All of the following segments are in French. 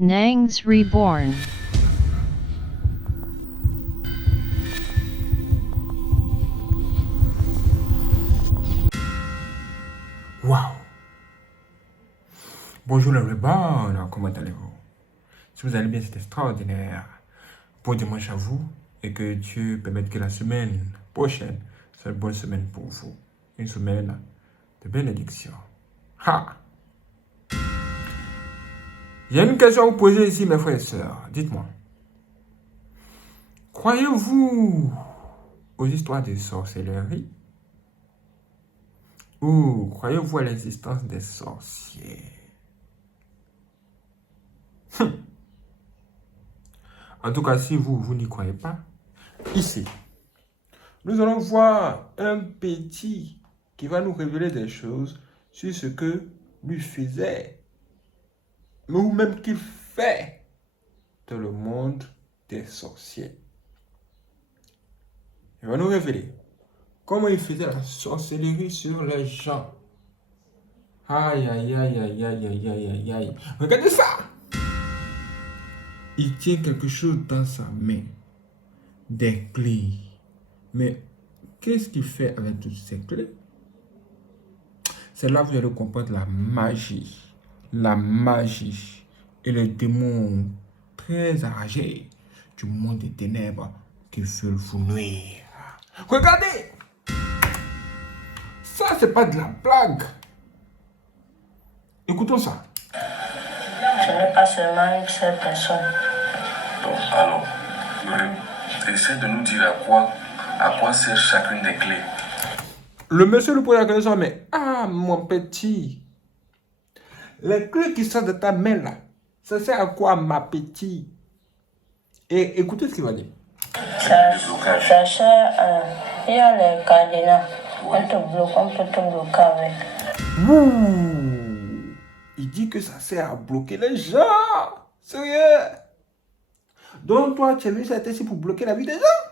Nangs Reborn. Waouh! Bonjour le Reborn, comment allez-vous? Si vous allez bien, c'est extraordinaire. Bon dimanche à vous et que Dieu permette que la semaine prochaine soit une bonne semaine pour vous. Une semaine de bénédiction. Ha! J'ai une question à vous poser ici, mes frères et sœurs. Dites-moi. Croyez-vous aux histoires de sorcellerie? Ou croyez-vous à l'existence des sorciers? En tout cas, si vous n'y croyez pas, ici, nous allons voir un petit qui va nous révéler des choses sur ce que lui faisait, ou même qu'il fait dans le monde des sorciers. Il va nous révéler comment il faisait la sorcellerie sur les gens. Aïe, aïe, aïe, aïe, aïe, aïe, aïe, aïe, aïe. Regardez ça! Il tient quelque chose dans sa main. Des clés. Mais qu'est-ce qu'il fait avec toutes ces clés? C'est là que vous allez comprendre la magie. La magie et les démons très âgés du monde des ténèbres qui veulent vous nuire. Regardez! Ça, c'est pas de la blague. Écoutons ça. Ce n'est pas seulement une seule personne. Bon, alors, essaie de nous dire à quoi sert chacune des clés. Le monsieur lui pose la question, mais mon petit, les clés qui sont de ta main là, ça sert à quoi, ma petite? Et écoutez ce qu'il va dire. Ça sert à... Il y a les cadenas. On peut te bloquer avec. Ouh, il dit que ça sert à bloquer les gens. Sérieux? Donc toi, tu as vu ça ici pour bloquer la vie des gens?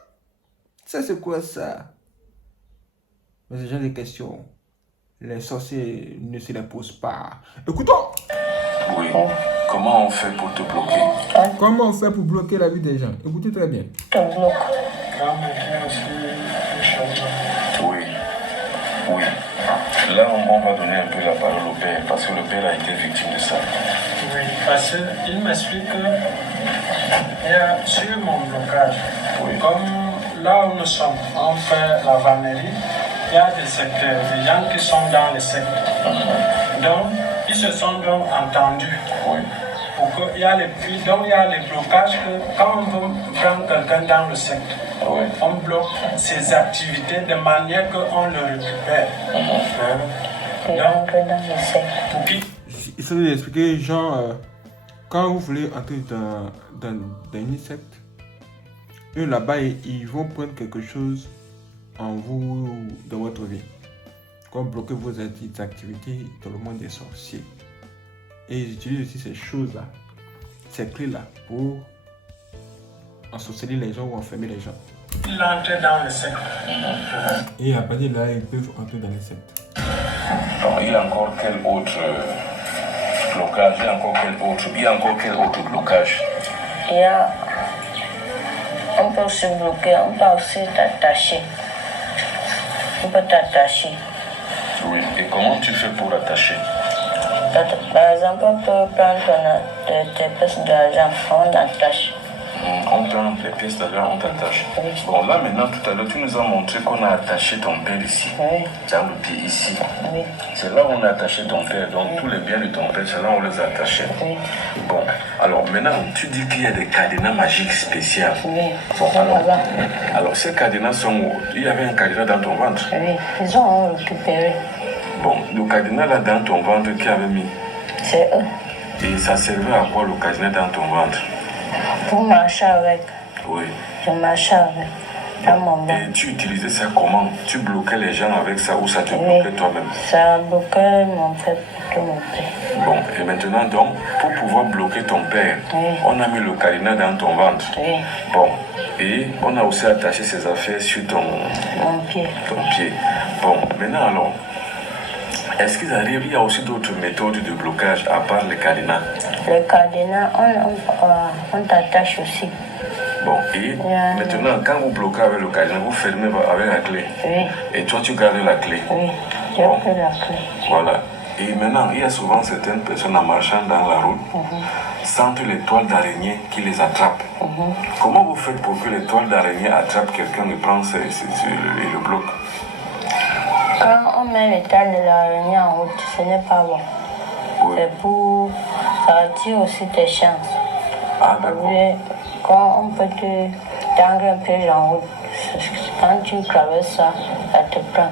Ça, c'est quoi ça? Mais j'ai des questions. Les sorciers ne se les posent pas. Écoutons. Oui. Comment on fait pour te bloquer? Comment on fait pour bloquer la vie des gens? Écoutez très bien. Te bloque. Oui. Oui. Là, on va donner un peu la parole au père, parce que le père a été victime de ça. Oui, parce qu'il m'explique que il y a sur mon blocage, Oui. comme là où nous sommes, on fait la vannerie, il y a des secteurs, des gens qui sont dans les secteurs. Donc, ils se sont donc entendus. Oui. Donc, il y a les blocages que quand on veut prendre quelqu'un dans le secteur, Oui. on bloque ses activités de manière qu'on le récupère. Il entre dans le secteur. Pour qui Il faut lui expliquer, genre, quand vous voulez entrer dans une secte, eux là-bas, ils vont prendre quelque chose en vous, dans votre vie. Comme bloquer vos activités dans le monde des sorciers. Et ils utilisent aussi ces choses-là, ces clés-là, pour ensorceler les gens ou enfermer les gens. il entre dans le secteur. Et à partir de là, ils peuvent entrer dans les sectes. Donc, il y a encore quel autre blocage? Il y a encore quel autre blocage? Il y a... On peut se bloquer, on peut aussi t'attacher. On peut t'attacher. Oui. Et comment tu fais pour attacher? Par exemple, on peut prendre tes pièces d'argent, on t'attache. On prend les pièces d'argent, on t'attache. Oui. Bon, là maintenant, tout à l'heure, tu nous as montré qu'on a attaché ton père ici. Oui. Dans le pied ici. Oui. C'est là où on a attaché ton père. Donc tous les biens de ton père, c'est là où on les a attachés. Oui. Bon, alors maintenant, tu dis qu'il y a des cadenas magiques spéciaux. Oui. Bon, C'est là-bas. alors ces cadenas sont où? Il y avait un cadenas dans ton ventre. Oui. Ils ont récupéré. Bon, le cadenas là dans ton ventre, qui avait mis? C'est eux. Et ça servait à quoi le cadenas dans ton ventre? Pour marcher avec. Oui. Je marchais avec. Dans mon ventre. Et tu utilisais ça comment? Tu bloquais les gens avec ça ou ça te Oui. bloquait toi-même? Ça a bloqué mon père pour tout mon père. Bon, et maintenant donc, pour pouvoir bloquer ton père, Oui. on a mis le cadenas dans ton ventre. Oui. Bon, et on a aussi attaché ses affaires sur Mon pied. ton pied. Bon, maintenant alors, est-ce qu'il y a aussi d'autres méthodes de blocage à part les cadenas? Le cadenas, on t'attache aussi. Bon, et maintenant, quand vous bloquez avec le cadenas, vous fermez avec la clé. Oui. Et toi, tu gardes la clé. Oui, j'ai pris la clé. Voilà. Et maintenant, il y a souvent certaines personnes en marchant dans la route sentent les toiles d'araignée qui les attrapent. Comment vous faites pour que les toiles d'araignée attrapent quelqu'un et prennent le bloc? Quand on met les toiles de l'araignée en route, ce n'est pas bon. Oui. C'est pour... Ça attire aussi tes chances. Ah, d'accord. Quand on peut te tendre un peu en route, quand tu traverses ça, ça te prend.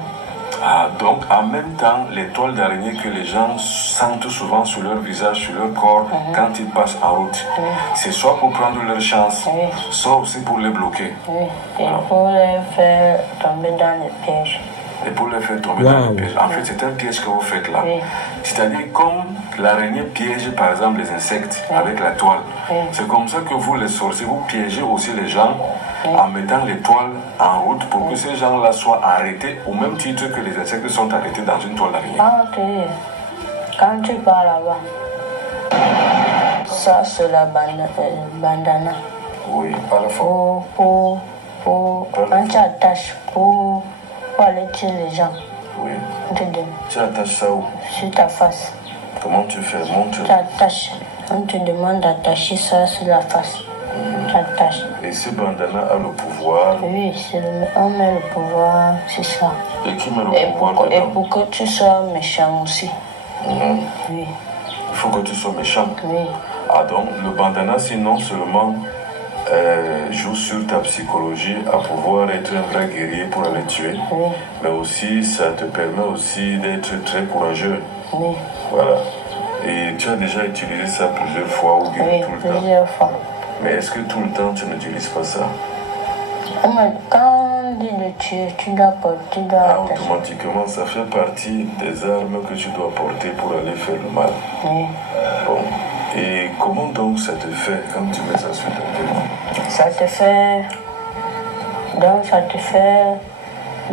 Ah, donc en même temps, les toiles d'araignée que les gens sentent souvent sur leur visage, sur leur corps, quand ils passent en route, c'est soit pour prendre leur chance, soit aussi pour les bloquer. Oui, et pour les faire tomber dans les pièges. Et pour les faire tomber dans le piège. En fait, c'est un piège que vous faites là. Oui. C'est-à-dire, comme l'araignée piège par exemple les insectes avec la toile, c'est comme ça que vous, les sorciers, vous piégez aussi les gens en mettant les toiles en route pour que ces gens-là soient arrêtés au même titre que les insectes sont arrêtés dans une toile d'araignée. Quand tu pars là-bas, ça c'est la bandana. Oui, pas la forme. Quand tu attaches pour aller tuer les gens, Oui. on te donne Tu attaches ça où? sur ta face. Comment tu fais? Montre. Tu attaches. On te demande d'attacher ça sur la face. Tu attaches. Et ce bandana a le pouvoir. Oui, on met le pouvoir sur ça. Et qui met le pouvoir Et dedans? pour que tu sois méchant aussi. Oui. Il faut que tu sois méchant. Oui. Ah donc, le bandana, c'est non seulement joue sur ta psychologie à pouvoir être un vrai guerrier pour aller tuer, mais aussi ça te permet aussi d'être très courageux. Oui. Voilà. Et tu as déjà utilisé ça plusieurs fois ou bien Oui, tout le temps? plusieurs fois. Mais est-ce que tout le temps tu n'utilises pas ça? Quand on dit de tuer, tu dois attacher. Automatiquement, ça fait partie des armes que tu dois porter pour aller faire le mal. Oui. Bon. Et comment donc ça te fait quand tu mets ça sur ton tête? Ça te fait.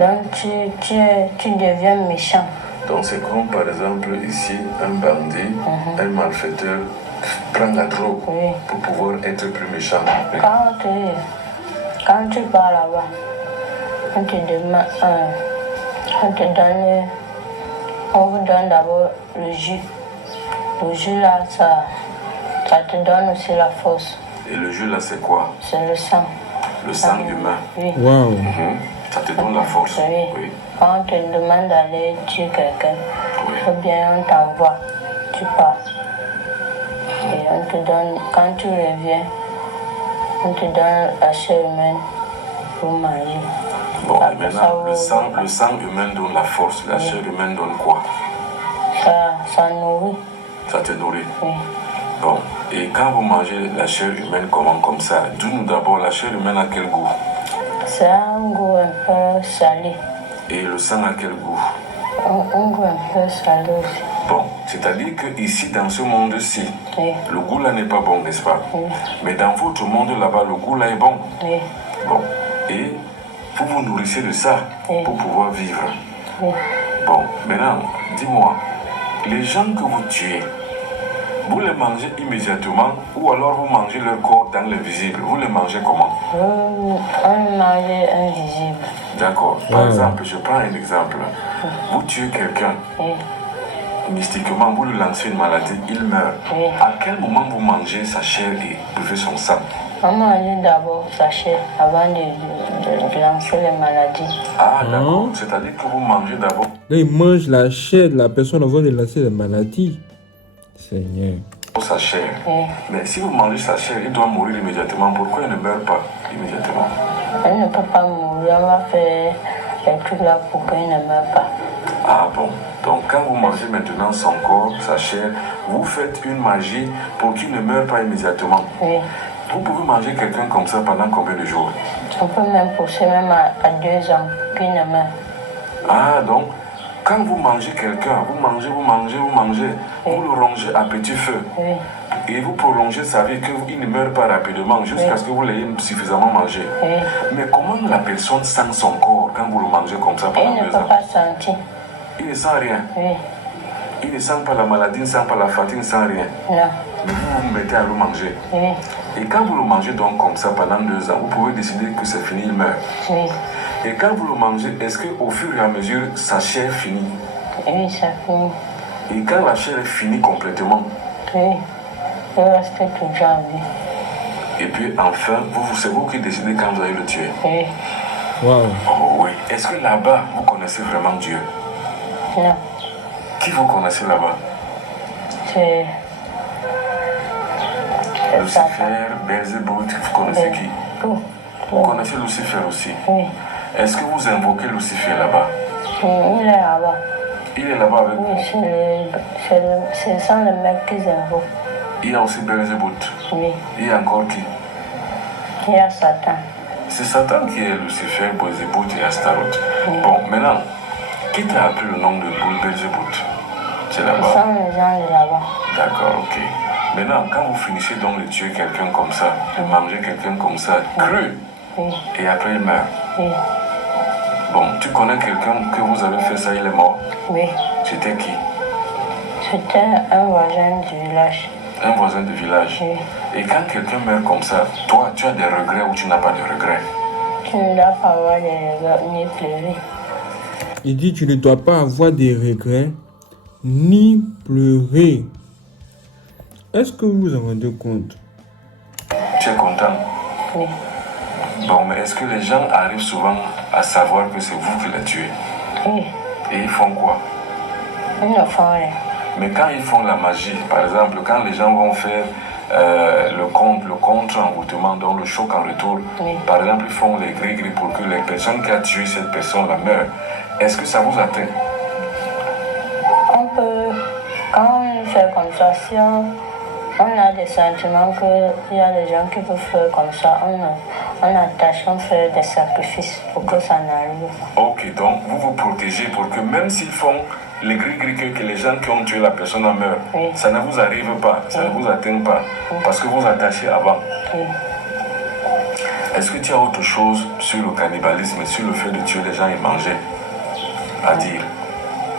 Donc tu deviens méchant. Donc c'est comme par exemple ici, un bandit, un malfaiteur prend la drogue pour pouvoir être plus méchant. Quand tu pars là-bas, on te demande, on vous donne d'abord le jus. Le jus là, ça te donne aussi la force. Et le jus là, c'est quoi? C'est le sang. Le sang humain. Oui. Waouh. Ça te donne la force. Oui. Quand on te demande d'aller tuer quelqu'un, ou bien on t'envoie, tu pars. Et on te donne, quand tu reviens, on te donne la chair humaine pour manger. Bon, et maintenant, le sang humain donne la force, la chair humaine donne quoi? Ça nourrit. Ça te nourrit? Oui. Bon, et quand vous mangez la chair humaine comme ça, dis-nous d'abord, la chair humaine a quel goût? Ça a un goût un peu salé. Et le sang a quel goût? Un goût un peu salé aussi. Bon, c'est-à-dire que ici, dans ce monde-ci, le goût là n'est pas bon, n'est-ce pas? Mais dans votre monde là-bas, le goût là est bon. Oui. Bon, et vous vous nourrissez de ça pour pouvoir vivre. Oui. Bon, maintenant, dis-moi, les gens que vous tuez, vous les mangez immédiatement ou alors vous mangez leur corps dans l'invisible? Vous les mangez comment? On mange invisible. D'accord. Par exemple, je prends un exemple. Vous tuez quelqu'un. Mystiquement, vous lui lancez une maladie, il meurt. À quel moment vous mangez sa chair et buvez son sang? On mange d'abord sa chair avant de lancer les maladies. Ah, d'accord. C'est-à-dire que vous mangez d'abord. Là, ils mangent la chair de la personne avant de lancer les maladies. Seigneur. Sa chair. Mais si vous mangez sa chair, il doit mourir immédiatement. Pourquoi il ne meurt pas immédiatement? Il ne peut pas mourir. On va faire les trucs là pour qu'il ne meure pas. Ah bon. Donc quand vous mangez maintenant son corps, sa chair, vous faites une magie pour qu'il ne meure pas immédiatement. Oui. Vous pouvez manger quelqu'un comme ça pendant combien de jours? On peut même pousser même à 2 ans qu'il ne meurt. Ah donc, quand vous mangez quelqu'un, vous mangez, vous le rongez à petit feu. Oui. Et vous prolongez sa vie, qu'il ne meure pas rapidement jusqu'à ce que vous l'ayez suffisamment mangé. Oui. Mais comment la personne sent son corps quand vous le mangez comme ça pendant 2 ans? Il ne peut pas sentir. Il ne sent rien. Oui. Il ne sent pas la maladie, il ne sent pas la fatigue, il ne sent rien. Non. mais vous vous mettez à le manger. Oui. Et quand vous le mangez donc comme ça pendant 2 ans, vous pouvez décider que c'est fini, il meurt. Oui. Et quand vous le mangez, est-ce qu'au fur et à mesure, sa chair finit? Oui, ça finit. Et quand la chair est finie complètement, Oui. Il reste toujours en vie. et puis enfin, c'est vous qui décidez quand vous allez le tuer. Oui. Waouh. Oh oui. Est-ce que là-bas, vous connaissez vraiment Dieu? Non. Qui vous connaissez là-bas? C'est Lucifer, Satan. Belzébuth, vous connaissez qui? Tout. Vous connaissez Lucifer aussi? Oui. Est-ce que vous invoquez Lucifer là-bas? Oui, il est là-bas. Il est là-bas avec vous? Oui, c'est ça le mec qu'ils invoquent. Il y a aussi Belzébuth. Oui. Il y a encore qui? Il y a Satan. C'est Satan qui est Lucifer, Belzébuth et Astaroth. Oui. Bon, maintenant, qui t'a appris le nom de Belzébuth? C'est Ce là-bas. sont les gens de là-bas. D'accord, ok. Maintenant, quand vous finissez donc de tuer quelqu'un comme ça, de manger quelqu'un comme ça, cru, Oui. et après il meurt. Oui. Bon, tu connais quelqu'un que vous avez fait ça, il est mort? Oui. C'était qui? C'était un voisin du village. Un voisin de village. Oui. Et quand quelqu'un meurt comme ça, toi, tu as des regrets ou tu n'as pas de regrets? Tu ne dois pas avoir de regrets ni pleurer. Il dit tu ne dois pas avoir des regrets ni pleurer. Est-ce que vous vous en rendez compte? Tu es content? Oui. Bon, mais est-ce que les gens arrivent souvent à savoir que c'est vous qui l'avez tué? Oui. Et ils font quoi? Ils ne font rien. Mais quand ils font la magie, par exemple, quand les gens vont faire le contre-envoûtement, donc le choc en retour, Oui. par exemple, ils font les gris-gris pour que les personnes qui ont tué cette personne-là meurent. Est-ce que ça vous atteint? On peut, quand on fait comme ça, si on a des sentiments qu'il y a des gens qui peuvent faire comme ça, on attache, on fait des sacrifices pour que ça n'arrive pas. Ok, donc vous vous protégez pour que même s'ils font les gris-gris que les gens qui ont tué la personne en meurent, Oui. ça ne vous arrive pas, ça ne vous atteint pas, parce que vous attachez avant. Oui. Est-ce que tu as autre chose sur le cannibalisme et sur le fait de tuer les gens et manger à dire?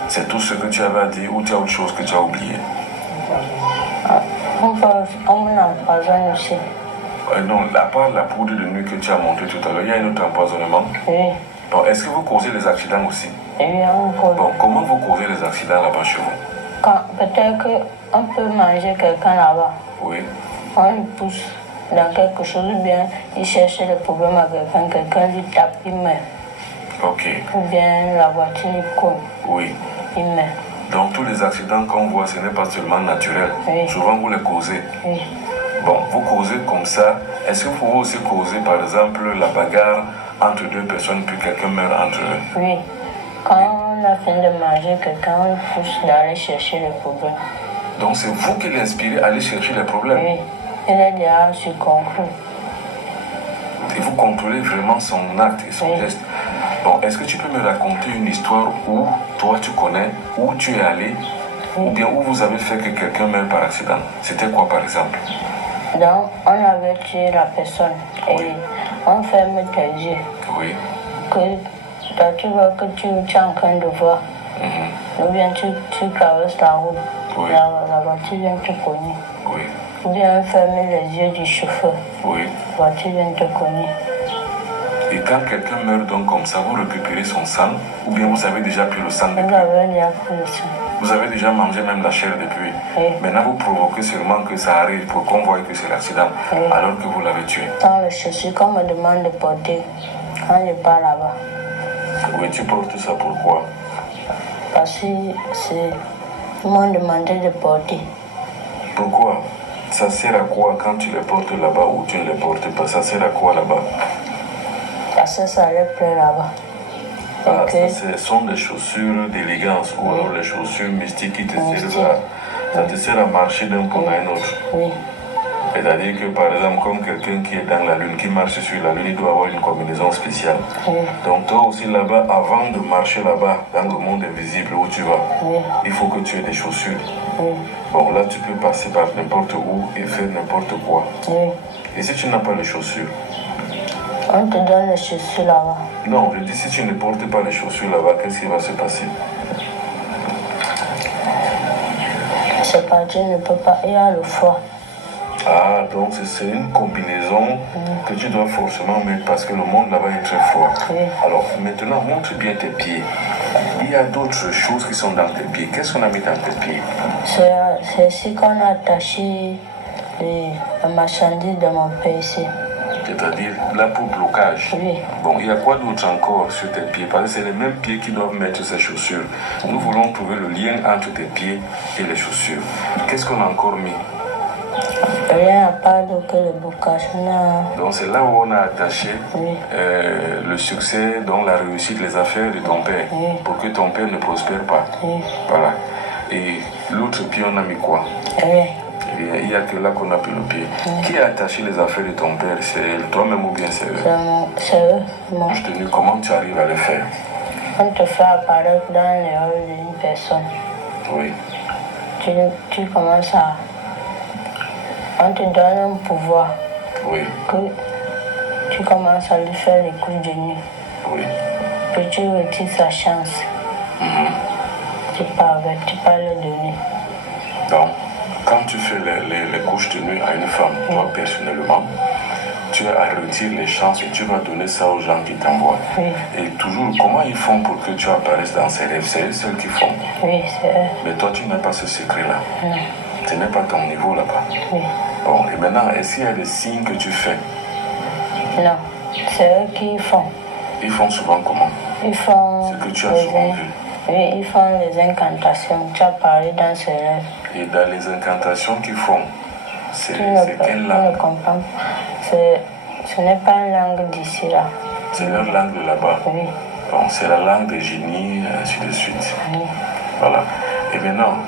C'est tout ce que tu avais à dire ou tu as autre chose que tu as oublié? On empoisonne aussi. Non, à part la poudre de nuit que tu as montré tout à l'heure, il y a un autre empoisonnement. Oui. Bon, est-ce que vous causez des accidents aussi? Et puis on peut, Bon, comment vous causez les accidents là-bas chez vous? peut-être qu'on peut manger quelqu'un là-bas. Oui. On le pousse dans quelque chose ou bien il cherche le problème avec quelqu'un lui tape, il meurt. Ok. Ou bien la voiture il coule, Oui. il meurt. Donc tous les accidents qu'on voit, ce n'est pas seulement naturel. Oui. Souvent vous les causez. Oui. Bon, vous causez comme ça. Est-ce que vous pouvez aussi causer par exemple la bagarre entre deux personnes puis quelqu'un meurt entre eux? Oui. Quand on a fini de manger quelqu'un, on le pousse d'aller chercher le problème. Donc c'est vous qui l'inspirez à aller chercher les problèmes. Oui. Il est déjà sur concours. Et vous contrôlez vraiment son acte et son Oui. geste. Bon, est-ce que tu peux me raconter une histoire où toi tu connais, où tu es allé, ou bien où vous avez fait que quelqu'un meure par accident? C'était quoi par exemple? Donc, on avait tué la personne et Oui. on ferme tes yeux. Oui. Que toi, tu vois que tu es en train de voir. Ou bien tu traverses la route. Oui. La voiture vient te cogner. Oui. Ou bien fermer les yeux du chauffeur. Oui. La voiture vient te cogner. Et quand quelqu'un meurt donc comme ça, vous récupérez son sang, ou bien vous avez déjà pris le sang Vous depuis? avez déjà pris le sang. Vous avez déjà mangé même la chair depuis. Oui. Maintenant vous provoquez seulement que ça arrive pour qu'on voie que c'est l'accident, Oui. alors que vous l'avez tué. Sans le chaussure qu'on me demande de porter quand je pars là-bas. Oui, tu portes ça pourquoi? Parce que ils m'ont demandé de porter. Pourquoi? Ça sert à quoi quand tu les portes là-bas ou tu ne les portes pas? Ça sert à quoi là-bas? Parce que ça leur plaît là-bas. Ah, Et ça, ce sont des chaussures d'élégance ou alors les chaussures mystiques qui te Mystique. servent à... Ça te sert à marcher d'un point à un autre. oui, C'est-à-dire que par exemple, comme quelqu'un qui est dans la lune, qui marche sur la lune, il doit avoir une combinaison spéciale. oui, Donc toi aussi là-bas, avant de marcher là-bas, dans le monde invisible où tu vas, oui, il faut que tu aies des chaussures. oui, Bon, là tu peux passer par n'importe où et faire n'importe quoi. oui. Et si tu n'as pas les chaussures? On te donne les chaussures là-bas. Non, je dis si tu ne portes pas les chaussures là-bas, qu'est-ce qui va se passer? C'est pas, tu ne peux pas. Il y a le froid. Ah, donc c'est une combinaison que tu dois forcément mettre parce que le monde là-bas est très froid. Oui. Alors, maintenant, montre bien tes pieds. Il y a d'autres choses qui sont dans tes pieds. Qu'est-ce qu'on a mis dans tes pieds? C'est ici qu'on a attaché la marchandise de mon PC. C'est-à-dire là pour blocage. Oui. Bon, il y a quoi d'autre encore sur tes pieds? Parce que c'est les mêmes pieds qui doivent mettre ces chaussures. Nous voulons trouver le lien entre tes pieds et les chaussures. Qu'est-ce qu'on a encore mis? Rien à part que le blocage. Donc c'est là où on a attaché Oui. le succès, donc la réussite, les affaires de ton père, Oui. pour que ton père ne prospère pas. Oui. Voilà. Et l'autre pied, on a mis quoi? Rien. Il n'y a que là qu'on a pris le pied. Qui a attaché les affaires de ton père? C'est toi-même ou bien c'est eux? C'est eux. Moi. Je te dis, comment tu arrives à le faire? On te fait apparaître dans les rôles d'une personne. Oui. Tu commences à... On te donne un pouvoir. Oui. Que tu commences à lui faire les coups de nuit. Oui. Puis tu retires sa chance. Tu pas le donner. Donc, quand tu fais les couches de nuit à une femme, toi personnellement, tu as à retirer les chances et tu vas donner ça aux gens qui t'envoient. Oui. Et toujours, comment ils font pour que tu apparaisses dans ces rêves? C'est eux seuls qui font. Oui, c'est eux. Mais toi, tu n'as pas ce secret-là. Non. Ce n'est pas ton niveau là-bas. Oui. Bon, et maintenant, est-ce qu'il y a des signes que tu fais? Non, c'est eux qui font. Ils font souvent comment? Ils font... Ce que tu as souvent vu. Oui, ils font les incantations. Tu as parlé dans ces rêves. Et dans les incantations qu'ils font, c'est Tu quelle ne langue? comprends pas. Ce n'est pas une langue d'ici là. C'est leur langue de là-bas. Oui. Bon, c'est la langue des génies, ainsi de suite. Oui. Voilà. Et maintenant,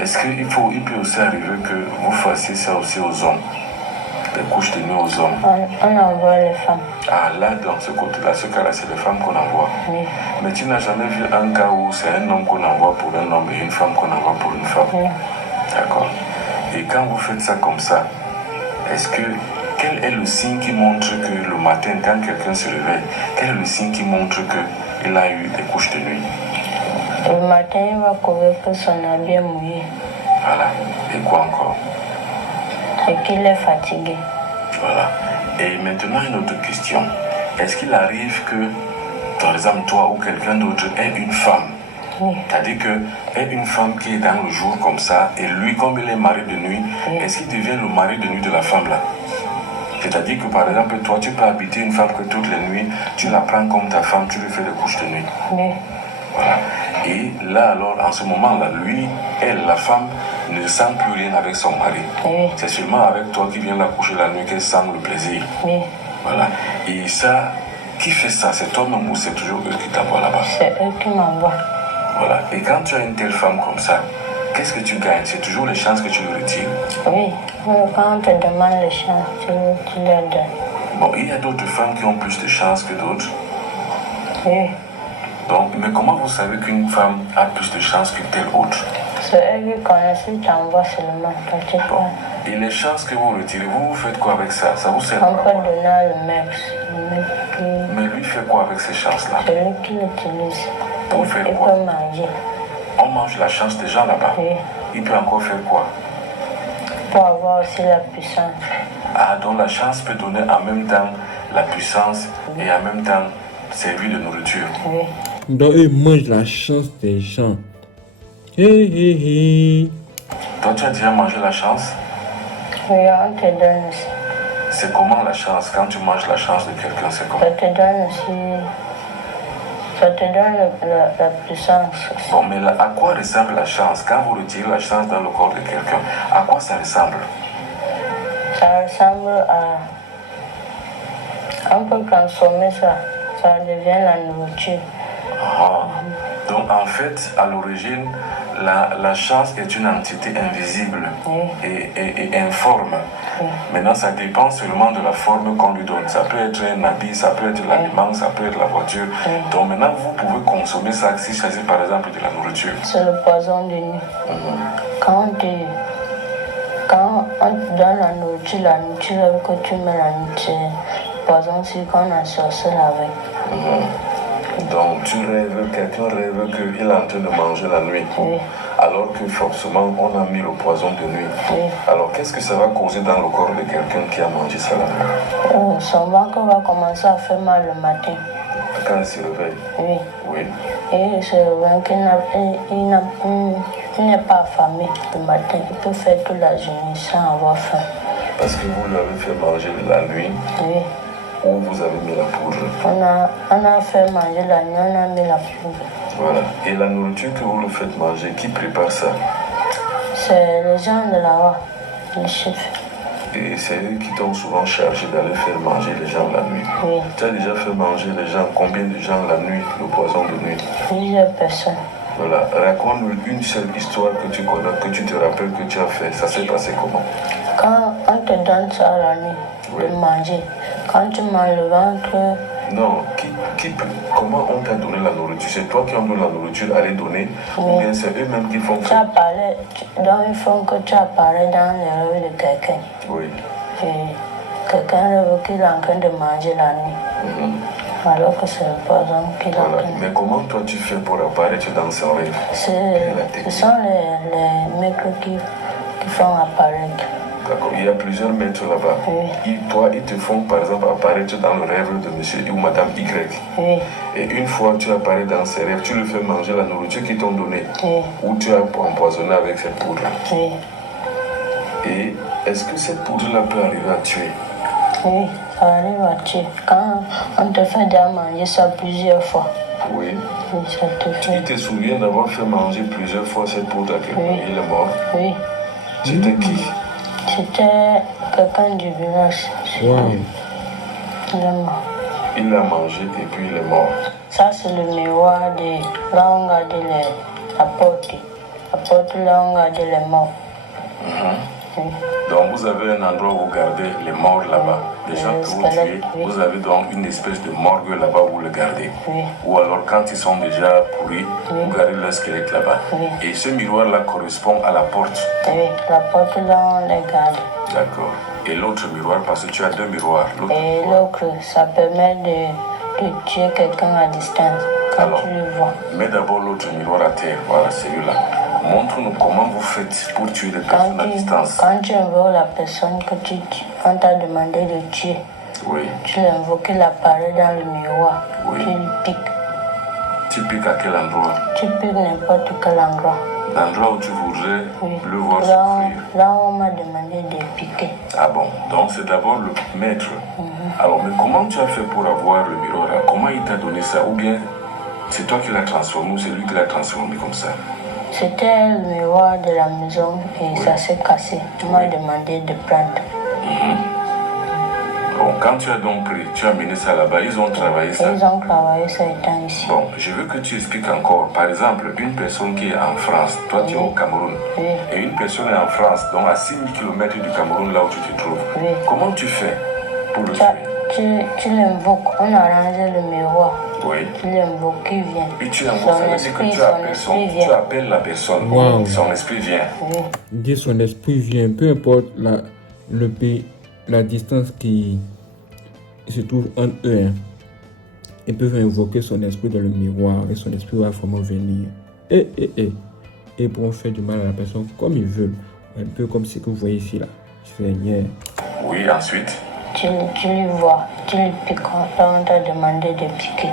est-ce qu'il peut aussi arriver que vous fassiez ça aussi aux hommes? Les couches de nuit aux hommes. On envoie les femmes. Ah, là, dans ce côté-là, ce cas-là, c'est les femmes qu'on envoie. Oui. Mais tu n'as jamais vu un cas où c'est un homme qu'on envoie pour un homme et une femme qu'on envoie pour une femme? Oui. D'accord. Et quand vous faites ça comme ça, quel est le signe qui montre que le matin, quand quelqu'un se réveille, quel est le signe qui montre qu'il a eu des couches de nuit? Le matin, il va couvrir que son habit est mouillé. Voilà. Et quoi encore? Et qu'il est fatigué. Voilà. Et maintenant, une autre question. Est-ce qu'il arrive que, par exemple, toi ou quelqu'un d'autre ait une femme? Oui. C'est-à-dire que est une femme qui est dans le jour comme ça, et lui, comme il est mari de nuit, est-ce qu'il devient le mari de nuit de la femme là? C'est-à-dire que par exemple, toi, tu peux habiter une femme que toutes les nuits, tu la prends comme ta femme, tu lui fais des couches de nuit. Oui. Voilà. Et là, alors, en ce moment-là, lui, elle, la femme, ne sent plus rien avec son mari. Oui. C'est seulement avec toi qui viens la coucher la nuit qu'elle sent le plaisir. Oui. Voilà. Et ça, qui fait ça? C'est toi-même ou c'est toujours eux qui t'envoient là-bas? C'est eux qui m'envoient. Voilà. Et quand tu as une telle femme comme ça, qu'est-ce que tu gagnes? C'est toujours les chances que tu lui retires? Oui. Quand on te demande les chances, tu leur donnes. Bon, il y a d'autres femmes qui ont plus de chances que d'autres. Oui. Donc, mais comment vous savez qu'une femme a plus de chances que telle autre? C'est eux qui connaissent, ils t'envoient seulement. Bon. Et les chances que vous retirez, vous faites quoi avec ça? Ça vous sert On à peut quoi? donner à le mec. Le mec qui... Mais lui fait quoi avec ces chances-là? C'est lui qui l'utilise. Pour faire Il quoi? peut manger. On mange la chance des gens là-bas. Oui. Il peut encore faire quoi? Pour avoir aussi la puissance. Ah, donc la chance peut donner en même temps la puissance et en même temps servir de nourriture. Oui. Donc, ils mangent la chance des gens. Hé, hé, hé. Toi, tu as déjà mangé la chance? Oui, on te donne aussi. C'est comment la chance? Quand tu manges la chance de quelqu'un, c'est comment? Ça te donne aussi. Ça te donne la puissance aussi. Bon, mais à quoi ressemble la chance? Quand vous retirez la chance dans le corps de quelqu'un, à quoi ça ressemble? Ça ressemble à... On peut consommer ça. Ça devient la nourriture. Ah. Donc en fait, à l'origine, la chance est une entité invisible et informe. Oui. Maintenant, ça dépend seulement de la forme qu'on lui donne. Ça peut être un habit, ça peut être l'aliment, ça peut être la voiture. Donc maintenant, vous pouvez consommer ça si c'est par exemple de la nourriture. C'est le poison de nuit. Quand on te donne la nourriture que tu mets la nourriture, poison, c'est qu'on a sorcelle avec. Donc tu rêves, quelqu'un rêve qu'il est en train de manger la nuit. Oui. Alors alors que forcément on a mis le poison de nuit. Oui. Alors qu'est-ce que ça va causer dans le corps de quelqu'un qui a mangé ça la nuit? Son ventre va commencer à faire mal le matin. Quand il se réveille? Oui. Oui. Et il se réveille qu'il n'est pas affamé le matin. Il peut faire toute la journée sans avoir faim. Parce que vous lui avez fait manger la nuit? Oui. Ou vous avez mis la poudre? On a fait manger la nuit, on a mis la poudre. Voilà. Et la nourriture que vous le faites manger, qui prépare ça? C'est les gens de là-bas, les chefs. Et c'est eux qui t'ont souvent chargé d'aller faire manger les gens la nuit. Oui. Tu as déjà fait manger les gens, combien de gens la nuit, le poison de nuit? Plusieurs personnes. Voilà. Raconte-nous une seule histoire que tu connais, que tu te rappelles que tu as fait. Ça s'est passé comment? Quand on te donne ça la nuit, Oui. de manger, quand tu manges le ventre, Non, comment on t'a donné la nourriture? C'est toi qui as donné la nourriture à les donner? Ou bien c'est eux-mêmes qui font tu ça? apparais, donc il faut que tu apparais dans les rêves de quelqu'un. Oui. Et quelqu'un rêve qu'il est en train de manger la nuit. Alors que c'est le poison qu'il est en Voilà. train de Mais comment toi tu fais pour apparaître dans son rêve? Ce sont les mecs qui font apparaître. D'accord. Il y a plusieurs maîtres là-bas. Oui. Ils te font par exemple apparaître dans le rêve de monsieur ou madame Y. Oui. Et une fois tu apparais dans ses rêves, tu lui fais manger la nourriture qu'ils t'ont donnée. Oui. Ou tu as empoisonné avec cette poudre. Oui. Et est-ce que cette poudre-là peut arriver à tuer? Oui, ça arrive à tuer. Quand on te fait déjà manger ça plusieurs fois. Oui. Oui, ça te fait. Tu te souviens d'avoir fait manger plusieurs fois cette poudre à quelqu'un? Oui. Il est mort? Oui. C'était qui? C'était quelqu'un du village. Wow. Il est mort. Il l'a mangé et puis il est mort. Ça, c'est le miroir de là où on garde la porte. La porte là où on garde les morts. Oui. Donc vous avez un endroit où vous gardez les morts là-bas, les gens que vous tuez. Oui. Vous avez donc une espèce de morgue là-bas où vous le gardez. Oui. Ou alors quand ils sont déjà pourris, vous gardez leur squelette là-bas. Oui. Et ce miroir-là correspond à la porte. Oui, la porte là où on les garde. D'accord. Et l'autre miroir, parce que tu as deux miroirs. Et l'autre, ça permet de tuer quelqu'un à distance quand Alors, tu le vois. mets d'abord l'autre miroir à terre, voilà celui-là. Montre-nous comment vous faites pour tuer les Quand personnes à distance. quand tu invoques la personne que tu tues, on t'a demandé de tuer. Oui. Tu l'invoques, il apparaît dans le miroir. Oui. Tu le piques. Tu piques à quel endroit? Tu piques n'importe quel endroit. L'endroit où tu voudrais Oui. le voir Là, souffrir. là où on m'a demandé de piquer. Ah bon, donc c'est d'abord le maître. Alors, mais comment tu as fait pour avoir le miroir là? Comment il t'a donné ça? Ou bien c'est toi qui l'as transformé ou c'est lui qui l'a transformé comme ça? C'était le miroir de la maison et ça s'est cassé. On m'a demandé de prendre. Bon, quand tu as donc pris, tu as mené ça là-bas, ils ont travaillé ça. Ils ont travaillé ça étant ici. Bon, je veux que tu expliques encore. Par exemple, une personne qui est en France, toi tu es au Cameroun, Oui. et une personne est en France, donc à 6000 km du Cameroun, là où tu te trouves. Oui. Comment tu fais pour le Ça, tuer? tu l'invoques. On a rangé le miroir. Oui. Tu l'invoques, il vient. Puis tu invoques, ça veut dire que tu appelles la personne. Wow. Son esprit vient. Oui. Dire son esprit vient, peu importe le pays, la distance qui se trouve entre eux. Hein. Ils peuvent invoquer son esprit dans le miroir et son esprit va vraiment venir. Et pour faire du mal à la personne comme ils veulent. Un peu comme ce que vous voyez ici là. Seigneur. Oui, ensuite. Tu lui vois, tu lui piques. Là, on t'a demandé de piquer.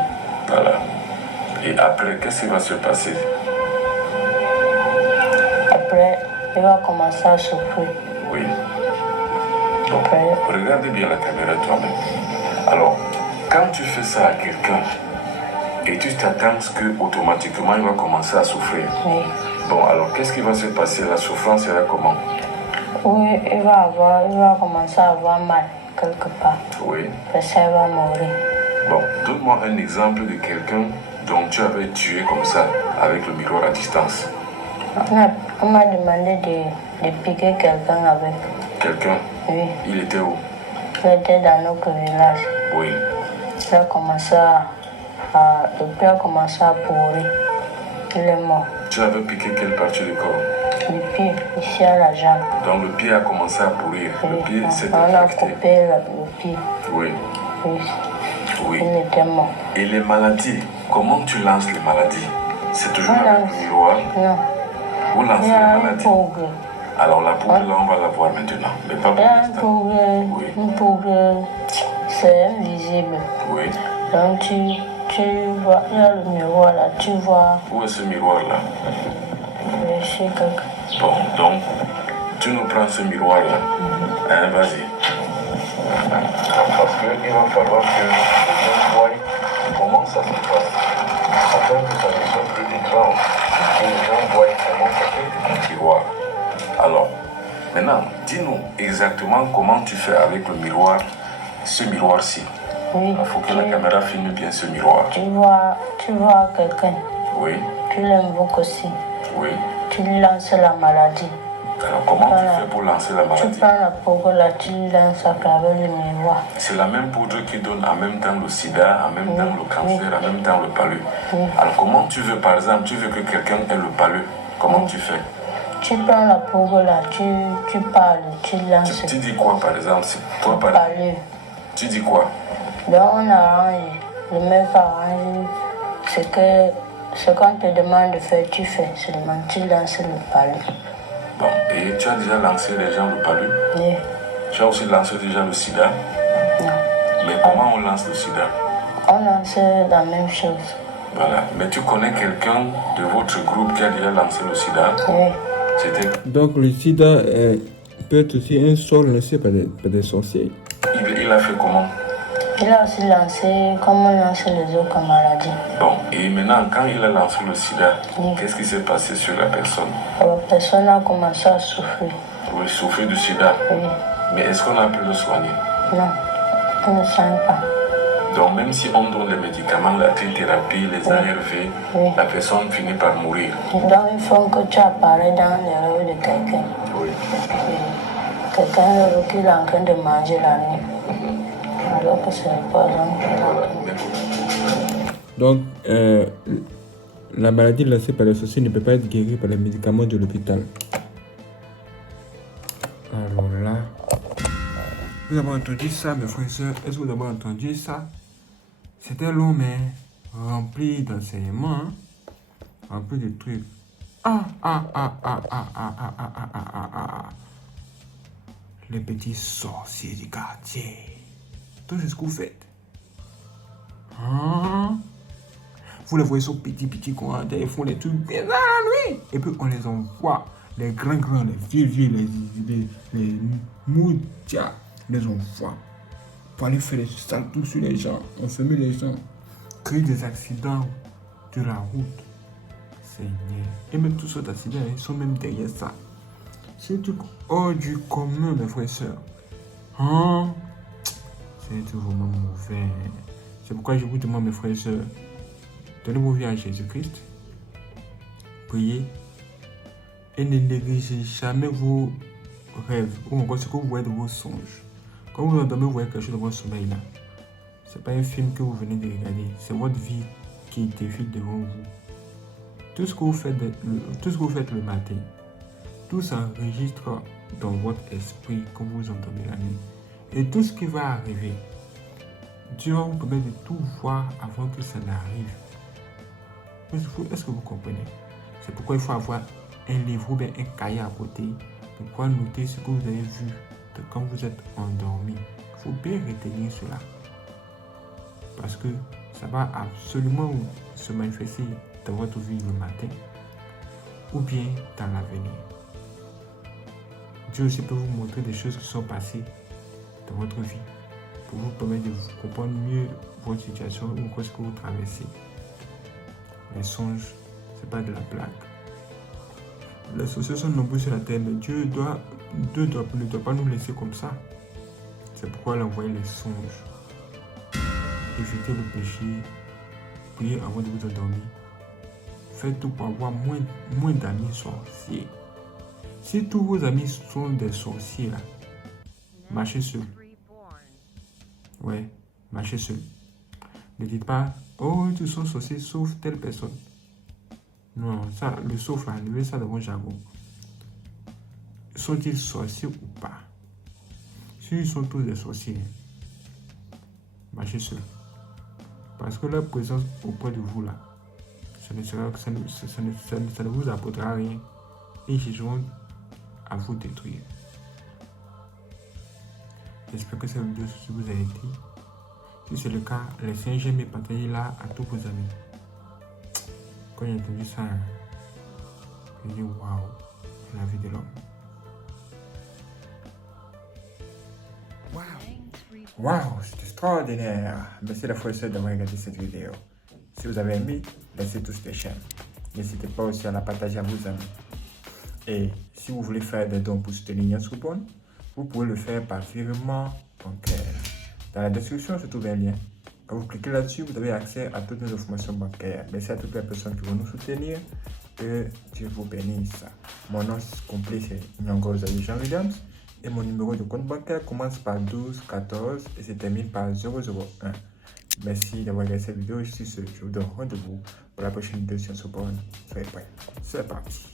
Voilà. Et après, qu'est-ce qui va se passer? Après, il va commencer à souffrir. Oui. Donc, Après, regardez bien la caméra toi-même. Alors, quand tu fais ça à quelqu'un et tu t'attends que automatiquement il va commencer à souffrir. oui. Bon, alors qu'est-ce qui va se passer? La souffrance sera comment? Oui, il va commencer à avoir mal quelque part. Oui. Après ça, il va mourir. Bon, donne-moi un exemple de quelqu'un dont tu avais tué comme ça avec le miroir à distance. On m'a demandé de piquer quelqu'un avec. Quelqu'un? Oui. Il était où? Il était dans notre village. Oui. Il a commencé le pied a commencé à pourrir. Il est mort. Tu avais piqué quelle partie du corps? Le pied, ici à la jambe. Donc le pied a commencé à pourrir. Le Oui. pied s'est On a infecté. coupé le pied. Oui. Oui. Oui. Il était mort. Et les maladies, comment tu lances les maladies? C'est toujours On avec lance. le miroir? Non. Vous lancez Il y a la un maladie. progrès. Alors la poudre, là, on va la voir maintenant. Mais pas Il pour y a un l'instant. progrès. Oui. Un progrès, c'est invisible. Oui. Donc tu vois, il y a le miroir là, tu vois. Où est ce miroir-là? Chez quelqu'un. Bon, donc, tu nous prends ce miroir-là. Hein, vas-y. Parce qu'il va falloir que les gens voient comment ça se passe. Afin que ça ne soit plus étrange. Que les gens voient comment ça fait un miroir. Alors, maintenant, dis-nous exactement comment tu fais avec le miroir, ce miroir-ci. Oui. Il faut que la caméra filme bien ce miroir. Tu vois quelqu'un. Oui, Tu l'invoques aussi. oui. Tu lances la maladie. Alors, comment Voilà. tu fais pour lancer la Tu maladie? prends la poudre là, tu lances à travers le miroir. C'est la même poudre qui donne en même temps le sida, en même temps le cancer, en même temps le palu. Alors comment tu veux, par exemple, tu veux que quelqu'un ait le palu, comment tu fais? Tu prends la poudre là, tu parles, tu lances. Tu dis quoi par exemple? Toi, par... Parler. Tu dis quoi? Donc on arrange, le mec arrange ce qu'on te demande de faire, tu fais. Seulement tu lances le palu. Bon, et tu as déjà lancé les gens le palu? Oui. Tu as aussi lancé déjà le sida? Non. Mais comment on lance le sida? On lance la même chose. Voilà. Mais tu connais quelqu'un de votre groupe qui a déjà lancé le sida? Oui. C'était... Donc le sida peut être aussi un sort lancé par des sorciers. Il a fait comment? Il a aussi lancé, comme on lance les autres maladies. Bon, et maintenant, quand il a lancé le sida, Oui. qu'est-ce qui s'est passé sur la personne? La personne a commencé à souffrir. Oui, souffrir du sida. Oui. Mais est-ce qu'on a pu le soigner? Non, on ne sent pas. Donc même si on donne les médicaments, la thérapie, les ARV, Oui. la personne finit par mourir. Donc il faut que tu apparais dans les rêves de quelqu'un. Oui. Quelqu'un qui est en train de manger la nuit. Alors que c'est pas Voilà. Donc la maladie lancée par les sorciers ne peut pas être guérie par les médicaments de l'hôpital. Alors là, vous avez entendu ça, mes frères et sœurs? Est-ce que vous avez entendu ça? C'était long, mais rempli d'enseignements, hein? Rempli de trucs. Les petits sorciers du quartier. Tout ce que vous faites. Hein? Vous les voyez, sont petits commentaires, ils font les trucs bizarres la nuit. Et puis on les envoie, les grands, les vieux, les moudias, les envoie pour aller faire des saltos sur les gens, enfermer les gens, créer des accidents de la route. Seigneur. Et même tous ces accidents, ils sont même derrière ça. C'est un truc hors du commun, mes frères et sœurs. Hein? C'est un truc vraiment mauvais. C'est pourquoi je vous demande, mes frères et sœurs, donnez vos vies à Jésus-Christ. Priez. Et ne négligez jamais vos rêves ou encore ce que vous voyez de vos songes. Quand vous endormez, vous voyez quelque chose dans votre sommeil là. Ce n'est pas un film que vous venez de regarder. C'est votre vie qui défile devant vous. Tout ce que vous faites le matin, tout s'enregistre dans votre esprit quand vous endormez la nuit. Et tout ce qui va arriver, Dieu va vous permettre de tout voir avant que ça n'arrive. Est-ce que vous comprenez? C'est pourquoi il faut avoir un livre ou bien un cahier à côté pour pouvoir noter ce que vous avez vu quand vous êtes endormi. Il faut bien retenir cela. Parce que ça va absolument se manifester dans votre vie le matin ou bien dans l'avenir. Dieu aussi peut vous montrer des choses qui sont passées dans votre vie pour vous permettre de comprendre mieux votre situation ou ce que vous traversez. Les songes, c'est pas de la blague. Les sorciers sont nombreux sur la terre, mais Dieu ne doit pas nous laisser comme ça. C'est pourquoi il a envoyé les songes. Évitez le péché, priez avant de vous endormir. Faites tout pour avoir moins d'amis sorciers. Si tous vos amis sont des sorciers, là, marchez seul. Ouais, marchez seul. Ne dites pas, oh, tous sont sorciers sauf telle personne. Non, ça, le sauf là, levez ça dans mon jargon. Sont-ils sorciers ou pas? S'ils sont tous des sorciers, marchez seul. Parce que leur présence auprès de vous là, ça ne vous apportera rien. et ils chercheront à vous détruire. J'espère que cette vidéo vous a aidé. Si c'est le cas, laissez un j'aime et partagez-la à tous vos amis. Quand j'ai entendu ça, j'ai dit waouh, la vie de l'homme. Waouh, c'est extraordinaire. Merci la fois d'avoir regardé cette vidéo. Si vous avez aimé, laissez tous les chaînes. N'hésitez pas aussi à la partager à vos amis. Et si vous voulez faire des dons pour soutenir Yansubon, vous pouvez le faire par virement bancaire. Dans la description se trouve un lien. Quand vous cliquez là-dessus, vous avez accès à toutes nos informations bancaires. Merci à toutes les personnes qui vont nous soutenir. Que Dieu vous bénisse. Mon nom complet c'est Nyongoza Jean Williams. Et mon numéro de compte bancaire commence par 12 14 et se termine par 001. Merci d'avoir regardé cette vidéo. Je vous donne rendez-vous pour la prochaine vidéo sur Yansubon. Soyez prêts. C'est parti.